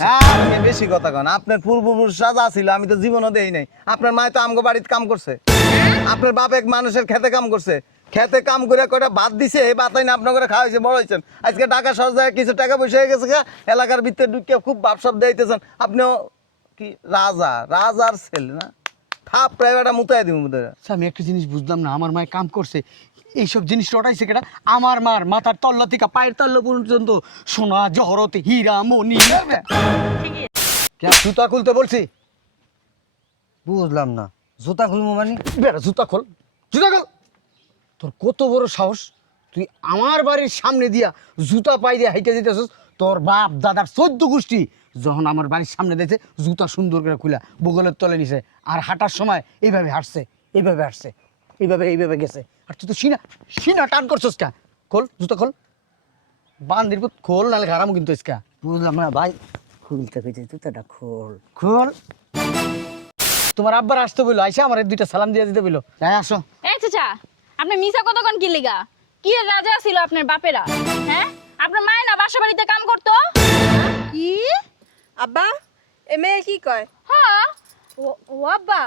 আপনি বেশি কথা কন। আপনার পূর্বপুরুষরা যা ছিল আমি তো জীবনও দেই নাই। আপনার মায় তো আমগো বাড়িতে কাম করছে, আপনার বাপ এক মানুষের খেতে কাম করছে, খেতে কাম করে কয়টা ভাত দিছে, এই ভাত না আপনার করে খাওয়াইছে, বড় হয়েছেন। আজকে ঢাকা শহর যায় কিছু টাকা পয়সা হয়ে গেছে, এলাকার ভিতরে ঢুকে খুব ভাবসাব দিতেছেন। আপনিও কি রাজার ছেলে না? থাপ প্রায় একটা মুতাই দিব মুতাই। আচ্ছা, আমি একটা জিনিস বুঝলাম না, আমার মায়ে কাম করছে, এইসব জিনিস রটাইছে কেটা? আমার মার মাথার তল্লা থেকে পায়ের তল্লা পর্যন্ত সোনা জহরত হীরা মণি। জুতা খুলতে বলছি। বুঝলাম না, জুতা খুলবো মানে? বেড়া জুতা খোল, জুতা খোল। তোর কত বড় সাহস, তুই আমার বাড়ির সামনে দিয়া জুতা পাই দিয়ে হাইটে দিতেছিস? তোর বাপ দাদার 14 গোষ্ঠী যখন আমার বাড়ির সামনে দিয়েছে জুতা সুন্দর করে খুলা বগলের তলে নিছে, আর হাঁটার সময় এইভাবে হাঁটছে, এইভাবে হাঁটছে, এইভাবে গেছে। আর তুই তো সিনা টান করছিস কা? খোল জুতা খোল, বান্দির পুত খোল, নাহলে খারাপ কিন্তু ইসকা। বুঝলাম না ভাই, খুলতে পেয়েছি, জুতাটা খোল। খোল। তোমার আব্বার আসতে বললো, আইসা আমার 2টা সালাম দিয়ে দিতে বললো। তাই আসো। এই চাচা, আপনি মিছা কতক্ষণ কি লিগা? কি এর রাজা ছিল আপনার বাপেরা? হ্যাঁ, আপনার মায় না বাসা বাড়িতে কাম করতো? কি আব্বা এ মেয়ে কি কয়? হ্যাঁ। ও আব্বা,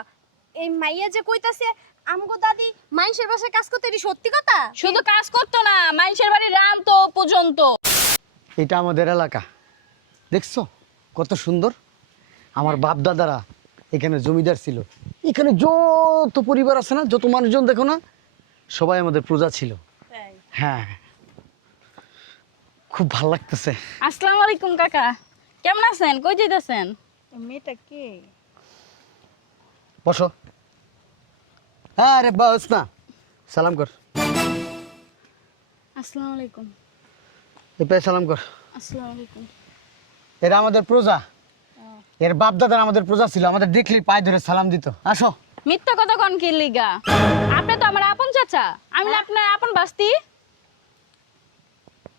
এই মাইয়া যে কইতাছে আমগো দাদি মাইনষের বাসায় কাজ করতে, এটি সত্যি কথা? শুধু কাজ করতো না, মানুষের বাড়ি রামতো পর্যন্ত। এটা আমাদের এলাকা, দেখছো কত সুন্দর। আমার বাপ দাদারা এখানে জমিদার ছিল। এখানে যত পরিবার আছে না, যত মানুষজন দেখো না, সবাই আমাদের প্রজা ছিল। হ্যাঁ, খুব ভাল লাগতেছে। আসসালামু আলাইকুম কাকা, কেমন আছেন? কই যাইতেছেন? মেয়েটা কে? বসো। হ্যাঁ রে বস না, সালাম কর। আসসালামু আলাইকুম। এ পায়ে সালাম কর। আসসালামু আলাইকুম। এরা আমাদের প্রজা, এর বাপ দাদারা আমাদের প্রজা ছিল, আমাদের দেখলেই পায়ে ধরে সালাম দিত। আসো। মিথ্যা কতক্ষণ কি লিগা? আপনি তো আমার আপন চাচা, আমি না আপনার আপন বাস্তি?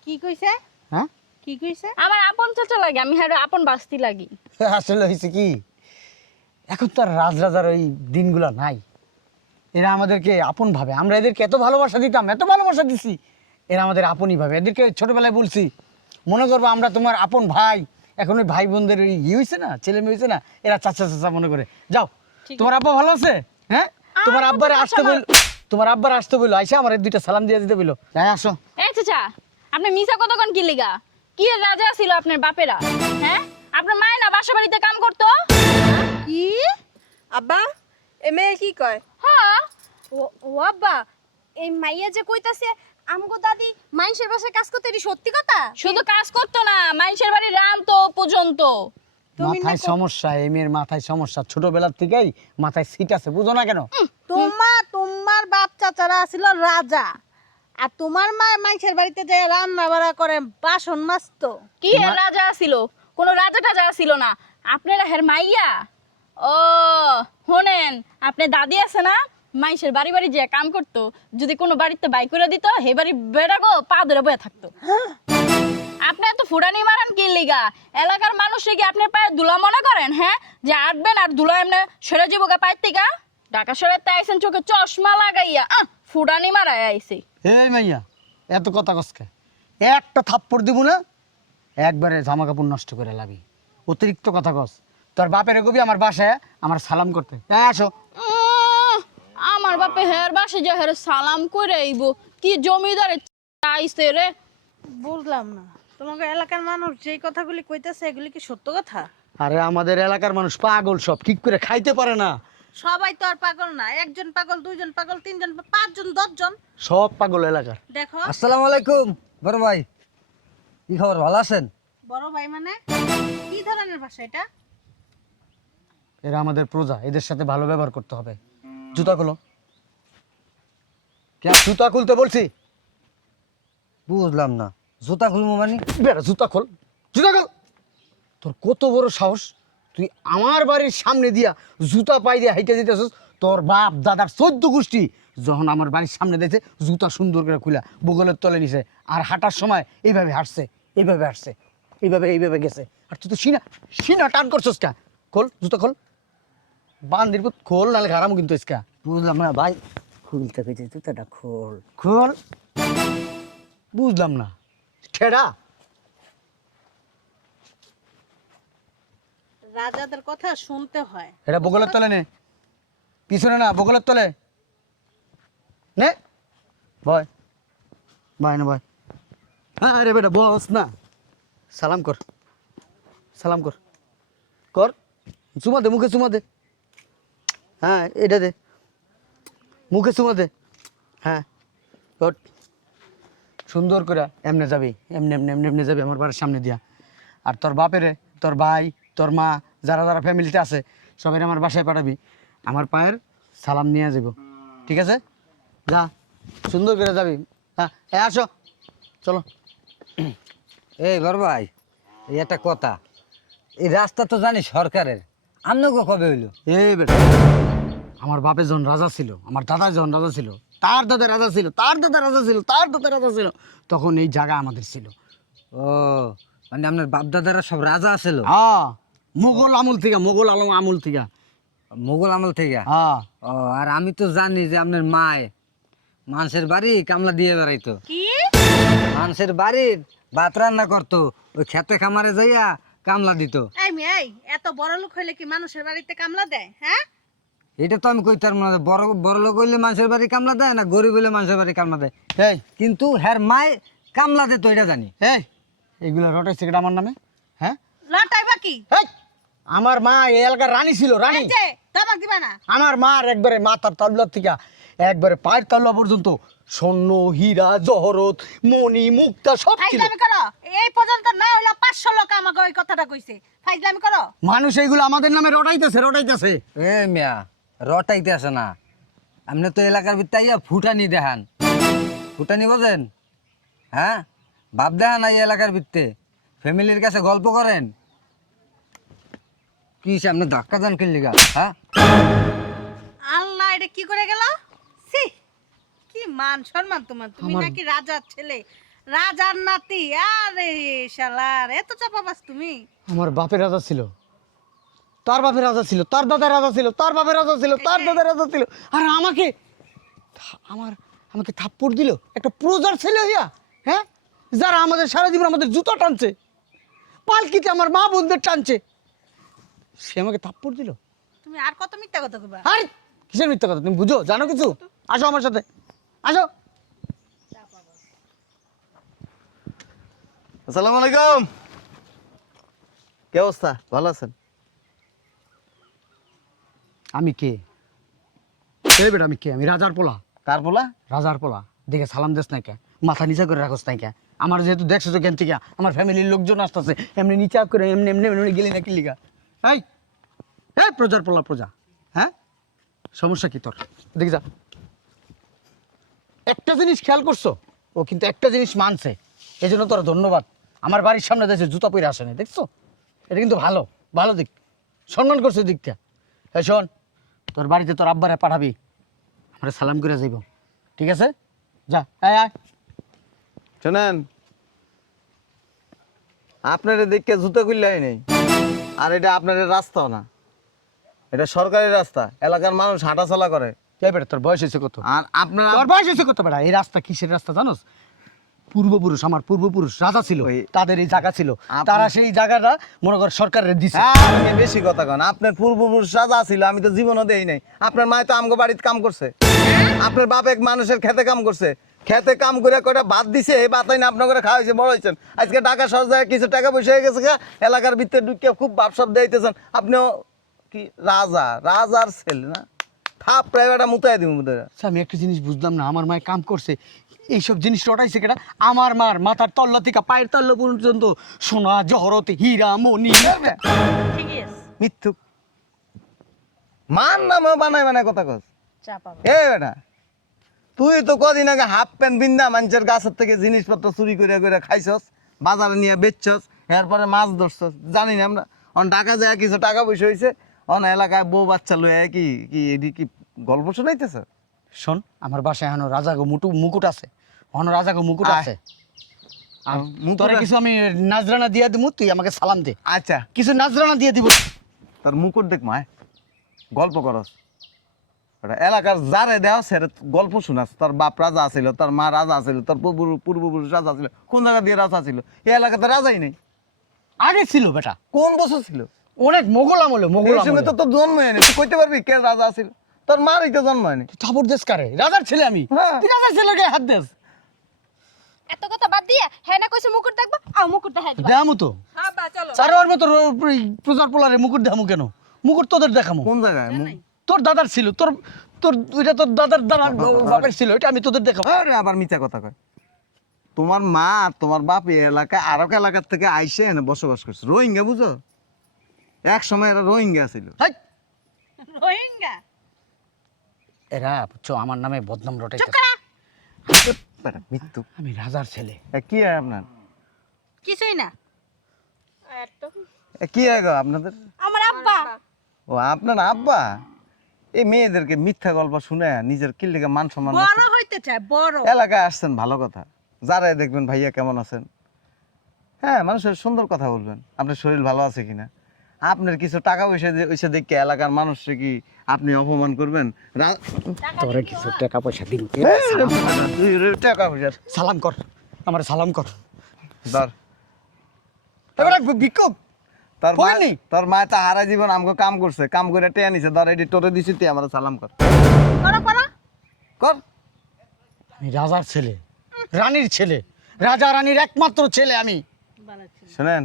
কি কইছে? হ্যাঁ, কি কইছে? আমার আপন চাচা লাগে, আমি হ্যাঁ আপন বাস্তি লাগি। আসলে হয়েছে কি, এখন তো আর রাজরাজার ওই দিনগুলো নাই। এরা আমাদেরকে আপন ভাবে, আমরা এদেরকে এত ভালোবাসা দিতাম, এত ভালোবাসা দিছি, এরা আমাদের আপনই ভাবে। এদেরকে ছোটবেলায় বলছি, মনে করবো আমরা তোমার আপন ভাই। এখন ওই ভাই বোনদের ওই ইয়ে হয়েছে না, ছেলে মেয়ে হয়েছে না, এরা চাচা চাচা মনে করে। যাও, তোমার আব্বা ভালো আছে? হ্যাঁ, তোমার আব্বারে আসতে বল, তোমার আব্বার আসতে বললো, আইসা আমার 2টা সালাম দিয়ে দিতে বললো। তাই আসো। এই চাচা, আপনি মিছা কতক্ষণ কি লিগা? কি এর রাজা ছিল আপনার বাপেরা? হ্যাঁ, আপনার মায় না বাসা বাড়িতে কাম করতো? কি আব্বা এ মেয়ে কি কয়? হ্যাঁ। ও আব্বা, এই মাইয়া যে কইতাছে আমগো দাদি মাইনষের বাসায় কাজ করতে, এটি সত্যি কথা? শুধু কাজ করতো না, মানুষের বাড়ি রামতো পর্যন্ত। মাথায় সমস্যা, এই মেয়ের মাথায় সমস্যা, ছোটবেলার থেকেই মাথায় সিট আছে, বুঝো না কেন? তোমার বাপ চাচারা ছিল রাজা, আর তোমার মা মাইনষের বাড়িতে যায় রান্না বাড়া করে, বাসন মাজতো। কি এর রাজা ছিল? কোনো রাজা টাজা ছিল না, আপনারা হের মাইয়া। ও শোনেন, আপনার দাদি আছে না, মাইসের বাড়ি বাড়ি যে কাম করতো, যদি কোনো বাড়িতে বাই করে দিত, হে বাড়ি বেড়া গো পা ধরে বয়ে থাকতো। আপনি এত ফুটানি মারান কি লিগা? এলাকার মানুষে কি আপনার পায়ে দুলা মনে করেন? হ্যাঁ, যে আটবেন আর দুলা এমনি সরে যাবো গা পায়ের থেকে? ঢাকা শহরে তাই আইসেন চোখে চশমা লাগাইয়া ফুটানি মারাই আইসি। এই মাইয়া, এত কথা কসকে, একটা থাপ্পড় দিব না, একবারে জামা কাপড় নষ্ট করে লাবি। অতিরিক্ত কথা কস। তোর বাপের কবি আমার বাসায় আমার সালাম করতে। আসো। আমার বাপে হের বাসে যে হের সালাম করে আইব, কি জমিদারে আইছে রে। বুঝলাম না, তোমাকে এলাকার মানুষ যেই কথাগুলি কইতেছে এগুলি কি সত্য কথা? আরে আমাদের এলাকার মানুষ পাগল, সব ঠিক করে খাইতে পারে না। সবাই তো আর পাগল না, একজন পাগল, দুইজন পাগল, তিনজন, পাঁচজন, 10জন। সব পাগল এলাকার। দেখো, আসসালামু আলাইকুম বড় ভাই, কি খবর, ভালো আছেন? বড় ভাই মানে কি ধরনের ভাষা এটা? এরা আমাদের প্রজা, এদের সাথে ভালো ব্যবহার করতে হবে। জুতা খুলো। কে জুতা খুলতে বলছি? বুঝলাম না, জুতা খুলবো মানে? বেড়া জুতা খোল, জুতা খোল। তোর কত বড় সাহস, তুই আমার বাড়ির সামনে দিয়া জুতা পাই দিয়ে হাইটে দিতেছিস? তোর বাপ দাদার 14 গোষ্ঠী যখন আমার বাড়ির সামনে দিয়েছে জুতা সুন্দর করে খুলা বগলের তলে নিছে, আর হাঁটার সময় এইভাবে হাঁটছে, এইভাবে হাঁটছে, এইভাবে গেছে। আর তুই তো সিনা টান করছিস কা? খোল জুতা খোল, বান্দির পুত খোল, নাহলে খারাপ কিন্তু ইসকা। বুঝলাম না ভাই, খুলতে পেয়েছি, জুতাটা খোল। খোল। বুঝলাম না, ঠেড়া। রাজাদের কথা শুনতে হয়। এটা বগলের তলে নে, পিছনে না, বগলের তলে নে। ভয় ভয় না ভয়। হ্যাঁ আরে বেটা বস না, সালাম কর, সালাম কর, কর, চুমা দে, মুখে চুমা দে। হ্যাঁ এটা দে, মুখে চুমা দে। হ্যাঁ কর, সুন্দর করে এমনে যাবি, এমনি এমনি এমনি এমনি যাবি আমার বাড়ির সামনে দিয়া। আর তোর বাপেরে, তোর ভাই, তোর মা, যারা যারা ফ্যামিলিতে আছে সবাই আমার বাসায় পাঠাবি, আমার পায়ের সালাম নিয়ে যাব, ঠিক আছে? যা, সুন্দর করে যাবি। হ্যাঁ আসো, চলো। এই বড় ভাই, এই একটা কথা, এই রাস্তা তো জানি সরকারের, আপনাকে কবে হইলো? এই বেটা, আমার বাপে যখন রাজা ছিল, আমার দাদা যখন রাজা ছিল, তার দাদা রাজা ছিল, তার দাদা রাজা ছিল, তার দাদা রাজা ছিল, তখন এই জায়গা আমাদের ছিল। ও মানে আপনার বাপ দাদারা সব রাজা ছিল? হ্যাঁ, মোগল আমল থেকে, মোগল আলম আমল থেকে। মোগল আমল থেকে? হ্যাঁ। ও আর আমি তো জানি যে আপনার মায় মানুষের বাড়ি কামলা দিয়ে বেড়াইতো, কি? মানুষের বাড়ির ভাত রান্না করতো, ওই খেতে খামারে যাইয়া কামলা দিত। এই এত বড় লোক হইলে কি মানুষের বাড়িতে কামলা দেয়? হ্যাঁ, এটা তো আমি কইতার মনে বড় বড় লোক হইলে মানুষের বাড়ি কামলা দেয় না, গরিব হইলে মানুষের বাড়ি কামলা দেয়। এই কিন্তু হ্যার মায় কামলা দেয় তো এটা জানি। এই এইগুলা রটাই সিগারেট আমার নামে? হ্যাঁ, লটাই বাকি। এই, আমার মা এই এলাকার রানী ছিল, রানী। এই যে দাবাক দিবা না। আমার মার একবারে মাথার তালুয়ার থেকে একবারে পায়ের তালুয়া পর্যন্ত স্বর্ণ, হীরা, জহরত, মণি, মুক্তা সব ছিল। ফাইজলামি করো। এই পর্যন্ত না হইলো 500 লোক আমাকে ওই কথাটা কইছে। ফাইজলামি করো। মানুষ এইগুলো আমাদের নামে রটাইতেছে, রটাইতেছে। এ মিয়া রটাইতে আসে না, আপনি তো এলাকার ভিতরে আইয়া ফুটানি দেখান। ফুটানি বোঝেন? হ্যাঁ, ভাব দেখান এই এলাকার ভিতরে, ফ্যামিলির কাছে গল্প করেন। কি আপনি ধাক্কা দেন কিনলি গা? হ্যাঁ, আল্লাহ, এটা কি করে গেল? সি, কি মান সম্মান তোমার! তুমি নাকি রাজার ছেলে, রাজার নাতি। আরে শালার, এত চাপাবাস তুমি! আমার বাপের রাজা ছিল, তার বাপের রাজা ছিল, তার দাদার রাজা ছিল, তার বাপের রাজা ছিল, তার দাদার রাজা ছিল। আর আমাকে আমাকে থাপ্পড় দিল একটা প্রজার ছেলে হইয়া। হ্যাঁ, যারা আমাদের সারা জীবন আমাদের জুতো টানছে, পালকিতে আমার মা বোনদের টানছে, সে আমাকে থাপ্পড় দিল। তুমি আর কত মিথ্যা কথা কইবা? আরে কিসের মিথ্যা কথা? তুমি বুঝো, জানো কিছু? আসো আমার সাথে, আসো। আসসালামু আলাইকুম। কি অবস্থা, ভালো আছেন? আমি কে? এই বেটা আমি কে? আমি রাজার পোলা। কার বলা? রাজার পোলা দেখে সালাম দেশ নাই কে? মাথা নিচা করে রাখস নাই কে? আমার যেহেতু দেখছো তো জ্ঞান থেকে আমার ফ্যামিলির লোকজন আসতেছে, এমনি নিচা করে এমনি এমনি এমনি গেলি না কি লিগা? এই এই প্রজার পোলা, প্রজা। হ্যাঁ, সমস্যা কি তোর? দেখি যা। একটা জিনিস খেয়াল করছো, ও কিন্তু একটা জিনিস মানছে, এই জন্য তোর ধন্যবাদ। আমার বাড়ির সামনে দেখছে জুতা পরে আসে না, দেখছো? এটা কিন্তু ভালো, ভালো দিক, সম্মান করছে দিকটা। এই শোন, তোর বাড়িতে তোর আব্বারে পাঠাবি, আমরা সালাম করে যাইব, ঠিক আছে? যা, আয় আয়। শোনেন, আপনার দিককে জুতো খুললেই নেই, আর এটা আপনার রাস্তাও না, এটা সরকারি রাস্তা, এলাকার মানুষ হাঁটাচলা করে। কে বেটা, তোর বয়স হয়েছে কত? আর আপনারা তোর বয়স হয়েছে কত বেটা? এই রাস্তা কিসের রাস্তা জানোস? পূর্বপুরুষ, আমার পূর্বপুরুষ রাজা ছিল, ওই- তাদের এই জায়গা ছিল, তারা সেই জায়গাটা মনে কর সরকারের দিছে। হ্যাঁ, আপনি বেশি কথা কন। আপনার পূর্বপুরুষ রাজা ছিল, আমি তো জীবনও দেই নাই। আপনার মায় তো আমগো বাড়িতে কাম করছে, আপনার বাপ এক মানুষের খেতে কাম করছে, খেতে কাম করে কয়টা ভাত দিছে, এই ভাতাই না আপনার করে খাওয়া হয়েছে, বড় হয়েছেন। আজকে ঢাকা শহর যায় কিছু টাকা পয়সা হয়ে গেছে, এলাকার ভিতরে ঢুকে খুব ভাবসাব দিতেছেন। আপনিও কি রাজা, রাজার ছেলে না? থাপ প্রায় একটা মুতাই দিব মুতাই। আচ্ছা, আমি একটা জিনিস বুঝলাম না, আমার মায়ের কাম করছে, এইসব জিনিস রটাইছে কেটা? আমার মার মাথার তল্লা থেকে পায়ের তল্লা পর্যন্ত সোনা, জহরত, হীরা, মণি। ঠিকই আছে, মিথ্যুক মান নামে বানায় বানায় কথা কস। চাপাবাস। এ বেটা, তুই তো কদিন আগে হাফ প্যান্ট বিন্দা মানুষের গাছের থেকে জিনিসপত্র চুরি করে করে খাইছস, বাজারে নিয়ে বেচছস, এরপরে মাছ ধরছস। জানি না আমরা অন ঢাকা যায় কিছু টাকা পয়সা হয়েছে, অন এলাকায় বউ বাচ্চা লয়ে কি কি এটি কি গল্প শোনাইতেছ? শোন, আমার বাসায় এখনো রাজাগো মুকুট আছে, এখনো রাজাগো মুকুট আয়। আছে। আর মুকুট তোরে আছে? কিছু আমি নাজরানা দিয়ে দিব, তুই আমাকে সালাম দে। আচ্ছা, কিছু নাজরানা দিয়ে দিব। তার মুকুট দেখ মায়, গল্প করস। ওটা এলাকার যারে দেওয়া সে গল্প শোনাস। তোর বাপ রাজা আছিল, তোর মা রাজা আছিল, তোর পূর্বপুরুষ রাজা ছিল। কোন জায়গা দিয়ে রাজা ছিল? এই এলাকাতে রাজাই নেই। আগে ছিল বেটা, কোন বছর ছিল? অনেক মোগল আমলে মোগল এই সঙ্গে আমলে তো তোর জন্ম হয়নি, তুই কইতে পারবি কে রাজা আছিল? তোর মারই তো জন্ম হয়নি। থাপড় দেশ কারে রাজার ছেলে আমি হ্যাঁ। তুই রাজার ছেলেকে হাত দেস এত কথা বাদ দিয়ে হ্যাঁ না কইছে মুকুট দেখবো আও মুকুট দেখাই দিবা দেখামু তো আব্বা চলো সারোয়ার মতো প্রজার পোলারে মুকুট দেখামু কেন? মুকুট তোদের দেখামু। কোন জায়গায়? তোর দাদার ছিল, তোর তোর ওইটা তোর দাদার দাদার বাপের ছিল, এটা আমি তোদের দেখাবো। আরে আবার মিথ্যা কথা কয়। তোমার মা আর তোমার বাপ এই এলাকায় আরক এলাকার থেকে আইসে এনে বসবাস করছে। রোহিঙ্গা বুঝো? এক সময় এরা রোহিঙ্গা ছিল। হাই, রোহিঙ্গা এরা বুঝছো আমার নামে বদনাম রটাইছে। বেটা, মৃত্যু। আমি রাজার ছেলে। কি হয় আপনার? কিছুই না। কি হয় গো আপনাদের? আমার আব্বা ও আপনার আব্বা? এই মেয়েদেরকে মিথ্যা গল্প শুনে নিজের কিল্লিকে মান সম্মান নষ্ট- বড় হইতে চায় বড়। এলাকায় আসছেন ভালো কথা, যারাই দেখবেন ভাইয়া কেমন আছেন, হ্যাঁ মানুষের সুন্দর কথা বলবেন, আপনার শরীর ভালো আছে কিনা। আপনার কিছু টাকা পয়সা দেখে এলাকার মানুষকে কি আপনি অপমান করবেন? তোরে কিছু টাকা পয়সা দিন, টাকা পয়সা সালাম কর, আমার সালাম কর। ধর। এবারে ভিক্ষুক তোর মা ফকিন্নি। তোর মা তো হারা জীবন আমাকে কাম করছে, কাম করে টেয়া নিছে, ধর এটি তোরে দিছি, তুই আমার সালাম কর। করো করো। কর। আমি রাজার ছেলে, রানীর ছেলে, রাজা রানীর একমাত্র ছেলে আমি। শোনেন,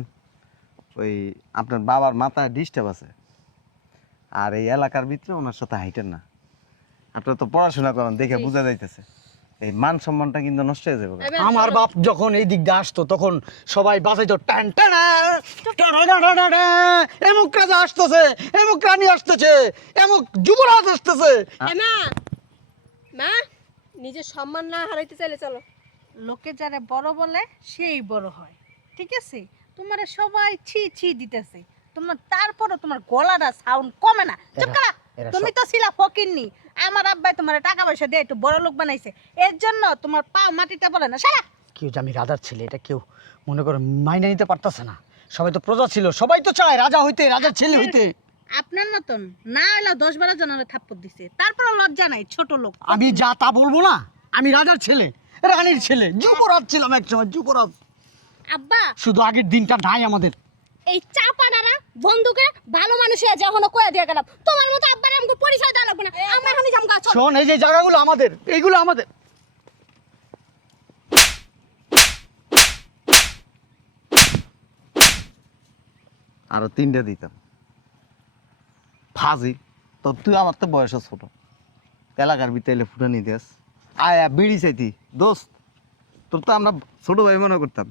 ওই আপনার বাবার মাথায় ডিস্টার্ব আছে, আর এই এলাকার ভিতরে ওনার সাথে হাইটেন না। আপনারা তো পড়াশোনা করেন, দেখে বোঝা যাইতেছে এই মান সম্মানটা কিন্তু নষ্ট হয়ে যাবে। আমার বাপ যখন এই দিক দিয়ে আসতো তখন সবাই বাজাইতো টান টানা টানা, এমুক রাজা আসতেছে, এমুক রানী আসতেছে, এমুক যুবরাজ আসতেছে। মা মা নিজের সম্মান না হারাইতে চাইলে চলো। লোকে যারা বড় বলে সেই বড় হয়, ঠিক আছে? তোমার সবাই ছি ছি দিতেছে, তোমার তারপরও তোমার গলাটা সাউন্ড কমে না। চুপ করা। এরা তুমি তো ছিলা ফকিন্নি, আমার আব্বাই তোমার টাকা পয়সা দিয়ে একটু বড় লোক বানাইছে, এর জন্য তোমার পা মাটিতে বলে না সারা। কেউ যে আমি রাজার ছেলে এটা কেউ মনে করে মাইনে নিতে পারতেছে না। সবাই তো প্রজা ছিল, সবাই তো চায় রাজা হইতে, রাজার ছেলে হইতে। আপনার মতন না হইলে 10-12 জনের থাপ্পড় দিছে, তারপরও লজ্জা নাই, ছোট লোক। আমি যা তা বলবো না, আমি রাজার ছেলে, রানীর ছেলে, যুবরাজ ছিলাম একসময়, যুবরাজ। আব্বা শুধু আগের দিনটা নাই আমাদের। এই চাপানারা বন্ধুকে ভালো মানুষে যখন কয়ে দিয়ে গেলাম, তোমার মতো আব্বার আমাকে পরিচয় দেওয়া লাগবে না, আমরা এখনই যাম গাছ। শোন, এই যে জায়গাগুলো আমাদের, এইগুলো আমাদের। আরো 3টা দিতাম। ফাজি তো তুই, আমার তো বয়স ছোট, এলাকার ভিতরে ফুটা নিয়ে দিস, আয়া বিড়ি চাইতি দোস্ত, তোর তো আমরা ছোট ভাই মনে করতাম।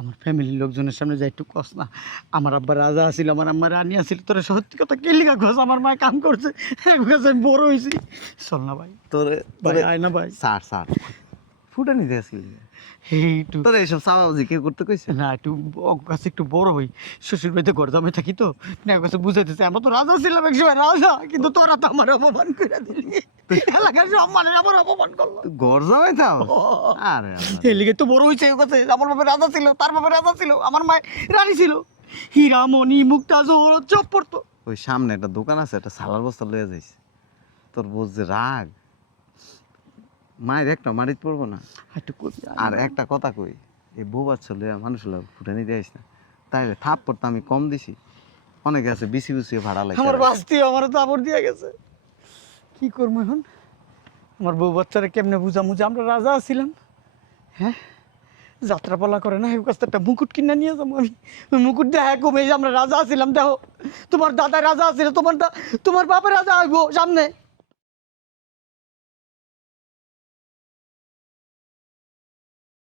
আমার ফ্যামিলির লোকজনের সামনে যাই একটু কস না। আমার আব্বা রাজা আছিল, আমার আম্মা রানী আছিল, তোরা সত্যি কথা কে লিখা খোঁজ? আমার মা কাম করছে, আমি বড় হয়েছি। চল না ভাই, তোর ভাই আয় না ভাই। স্যার ফুটা নিতে আসছিলি, একটু তোর এইসব সাবাবাজি কেউ করতে কইছে? না, একটু ওর কাছে একটু বড় হই, শ্বশুর বাড়িতে গরদামে থাকি তো, না ওর কাছে বুঝাইতেছে আমরা তো রাজা ছিলাম এক সময়, রাজা, কিন্তু তোরা তো আমার অপমান করে দিলি, এলাকার সম্মানের আমার অপমান করলো। তুই ঘর জামাই থাও? আরে আল্লাহ। এর লিগে তো বড় হয়েছে ওর কাছে। আমার বাপের রাজা ছিল, তার বাপের রাজা ছিল, আমার মায়ের রানী ছিল, হীরা মণি মুক্তা জহরত চপ পড়তো। ওই সামনে একটা দোকান আছে, একটা সালার বস্তা লয়ে যাইছে, তোর বোঝ যে রাগ, মায়ের একটা মারিত পড়বো না। একটু করি আর একটা কথা কই, এই বউ বাচ্চা লইয়া মানুষ ফুটা নিতে আইস না, তাইলে থাপ পড়তে আমি কম দিছি, অনেকে আছে বিসি বিসিয়ে ভাড়া লাগে। আমার বাস্তি আমার তো আবর দিয়ে গেছে, কি করবো এখন? আমার বউ বাচ্চারা কেমনে বুঝামু যে আমরা রাজা ছিলাম? হ্যাঁ, যাত্রাপালা করে না, ওর কাছে একটা মুকুট কিনে নিয়ে যাবো আমি, ওই মুকুট দিয়ে হ্যাঁ কমে যে আমরা রাজা ছিলাম। দেখো তোমার দাদা রাজা ছিল, তোমার বাপের রাজা হইব সামনে।